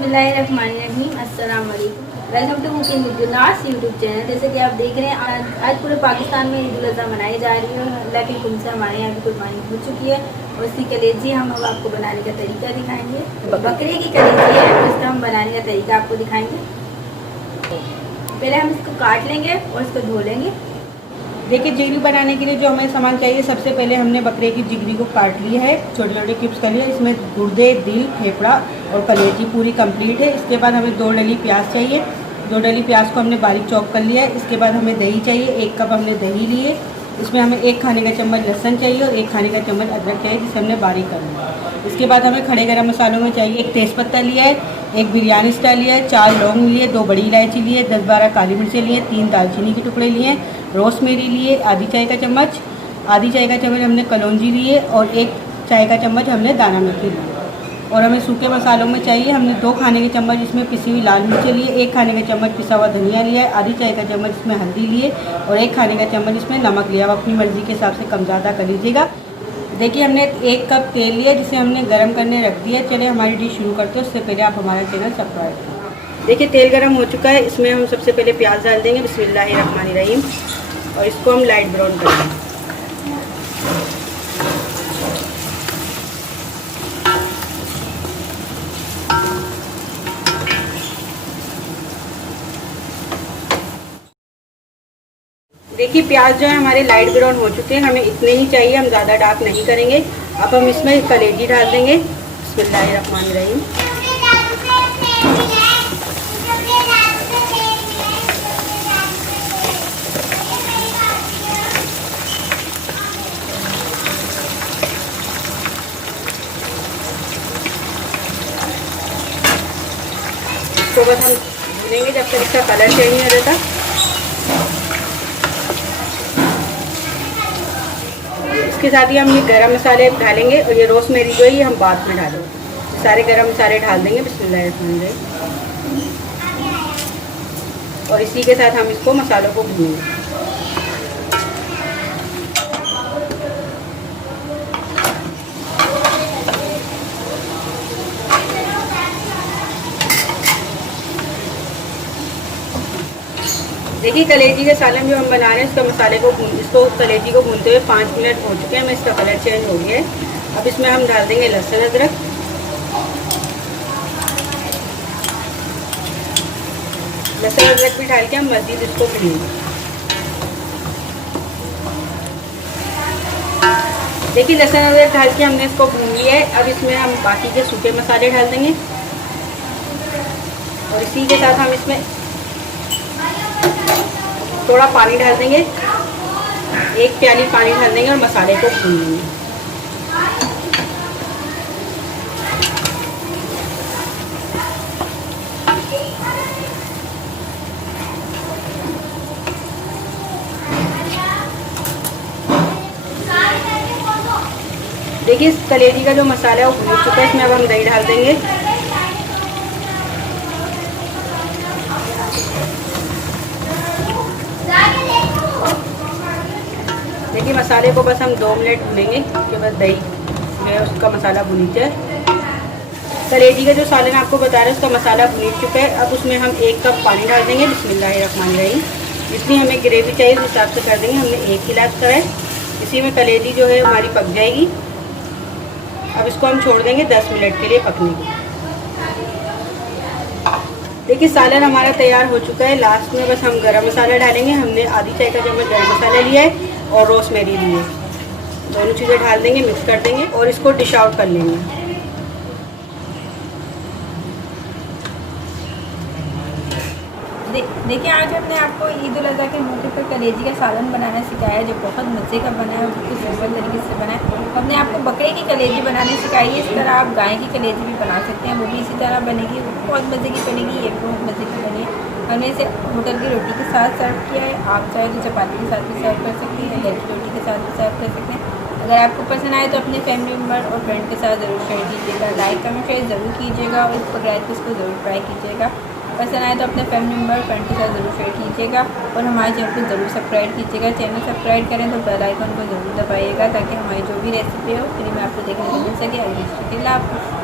बिस्मिल्लाहिर्रहमानिर्रहीम, अस्सलाम वालेकुम। Welcome to cooking with Junas YouTube channel. जैसे कि आप देख रहे हैं आज पूरे पाकिस्तान में ईद उल अज़हा मनाई जा रही है। अल्लाह के हुक्म से हमारे यहाँ भी कुर्बानी हो चुकी है और उसकी कलेजी हम अब आपको बनाने का तरीका दिखाएंगे। बकरे की कलेजी है, उसका हम बनाने का तरीका आपको दिखाएंगे। पहले हम इसको काट लेंगे और इसको धो लेंगे। देखिए, जिगरी बनाने के लिए जो हमें सामान चाहिए, सबसे पहले हमने बकरे की जिगरी को काट ली है, छोटे छोटे क्यूब्स कर लिए। इसमें गुर्दे, दिल, फेफड़ा और कलेजी पूरी कंप्लीट है। इसके बाद हमें 2 डली प्याज चाहिए। 2 डली प्याज को हमने बारीक चॉप कर लिया है। इसके बाद हमें दही चाहिए, 1 कप हमने दही लिए। इसमें हमें 1 खाने का चम्मच लहसुन चाहिए और 1 खाने का चम्मच अदरक चाहिए, जिसे हमने बारीक कर लिया। इसके बाद हमें खड़े गरम मसालों में चाहिए 1 तेज़पत्ता लिया है, 1 बिरयानी स्टार लिया है, 4 लौंग लिए, 2 बड़ी इलायची लिए, 10-12 काली मिर्चें लिए, 3 दालचीनी के टुकड़े लिए, रोज़मेरी लिए, आधी चाय का चम्मच हमने कलौंजी लिए और 1 चाय का चम्मच हमने दाना मेथी ली। और हमें सूखे मसालों में चाहिए, हमने 2 खाने के चम्मच इसमें पिसी हुई लाल मिर्चें लिए, 1 खाने का चम्मच पिसा हुआ धनिया लिया है, आधी चाय का चम्मच इसमें हल्दी लिए और 1 खाने का चम्मच इसमें नमक लिया। आप अपनी मर्ज़ी के हिसाब से कम ज़्यादा कर लीजिएगा। देखिए, हमने 1 कप तेल लिया जिसे हमने गर्म करने रख दिया। चलिए हमारी डिश शुरू करते हैं, उससे पहले आप हमारा चैनल सब्सक्राइब करें। देखिए, तेल गर्म हो चुका है। इसमें हम सबसे पहले प्याज डाल देंगे, बिस्मिल्लाहिर्रहमानिर्रहीम, और इसको हम लाइट ब्राउन करेंगे। देखिए, प्याज जो है हमारे लाइट ब्राउन हो चुके हैं। हमें इतने ही चाहिए, हम ज़्यादा डार्क नहीं करेंगे। अब हम इसमें कलेजी डाल देंगे, बिस्मिल्लाहिर्रहमानिर्रहीम। इसको बस हम भूनेंगे जब तक इसका कलर चेंज नहीं हो जाता। इसके साथ ही हम ये गरम मसाले डालेंगे और ये रोज़मेरी जो है ये हम बाद में डालेंगे। सारे गरम मसाले डाल देंगे, बिस्मिल्लाहिर्रहमानिर्रहीम, और इसी के साथ हम इसको मसालों को भूनेंगे। देखिए, कलेजी के सालन जो हम बना रहे हैं, इसको कलेजी को भूनते हुए 5 मिनट हो चुके हैं। हमें इसका कलर चेंज हो गया है। अब इसमें हम डाल देंगे लहसुन अदरक, भी डाल के हम मज़ीद इसको भूनेंगे। देखिए, लहसुन अदरक डाल के हमने इसको भून लिया है। अब इसमें हम बाकी के सूखे मसाले डाल देंगे और इसी के साथ हम इसमें थोड़ा पानी डाल देंगे, 1 प्याली पानी डाल देंगे और मसाले को भून लेंगे। देखिए, इस कलेजी का जो मसाला है वो भून चुका है। इसमें अब हम दही डाल देंगे। देखिए, मसाले को बस हम 2 मिनट भूनेंगे, उसके बाद दही में उसका मसाला भुनी जाए। कलेजी का जो सालन आपको बता रहे हैं उसका मसाला भुन चुका है। अब उसमें हम 1 कप पानी डाल देंगे, बिस्मिल्लाहिर्रहमानिर्रहीम। जितनी हमें ग्रेवी चाहिए उस हिसाब से कर देंगे। हमने 1 गिलास करा है। इसी में कलेजी जो है हमारी पक जाएगी। अब इसको हम छोड़ देंगे 10 मिनट के लिए पकने के। देखिए, सालन हमारा तैयार हो चुका है। लास्ट में बस हम गरम मसाला डालेंगे। हमने आधी चाय का चम्मच गरम मसाला लिया है और रोज़मेरी ली है। दोनों चीज़ें डाल देंगे, मिक्स कर देंगे और इसको डिश आउट कर लेंगे। देखिए, आज हमने आपको ईद उल अज़हा के मौके पर कलेजी का सालन बनाना सिखाया है, जो बहुत मज़े का बना है और बिल्कुल सिंपल तरीके से बना है। हमने आपको बकरे की कलेजी बनाने सिखाई है। इस तरह आप गाय की कलेजी भी बना सकते हैं, वो भी इसी तरह बनेगी, वो बहुत मज़े की बनेगी। ये बहुत मज़े की बनी है। हमने इसे होटल की रोटी के साथ सर्व किया है। आप चाहे तो चपाती के साथ भी सर्व कर सकते हैं, घर की रोटी के साथ भी सर्व कर सकते हैं। अगर आपको पसंद आए तो अपने फैमिली मेम्बर और फ्रेंड के साथ ज़रूर शेयर कीजिएगा। लाइक कमेंट शेयर ज़रूर कीजिएगा और इस इसको ज़रूर ट्राई कीजिएगा। पसंद आए तो अपने फैमिली मेम्बर फ्रेंड के साथ ज़रूर शेयर कीजिएगा और हमारे चैनल को ज़रूर सब्सक्राइब कीजिएगा। चैनल सब्सक्राइब करें तो बेल आइकन को ज़रूर दबाइएगा ताकि हमारी जो भी रेसिपी हो फ्री में आपको देखने को मिल सके। अल्लाह हाफ़िज़।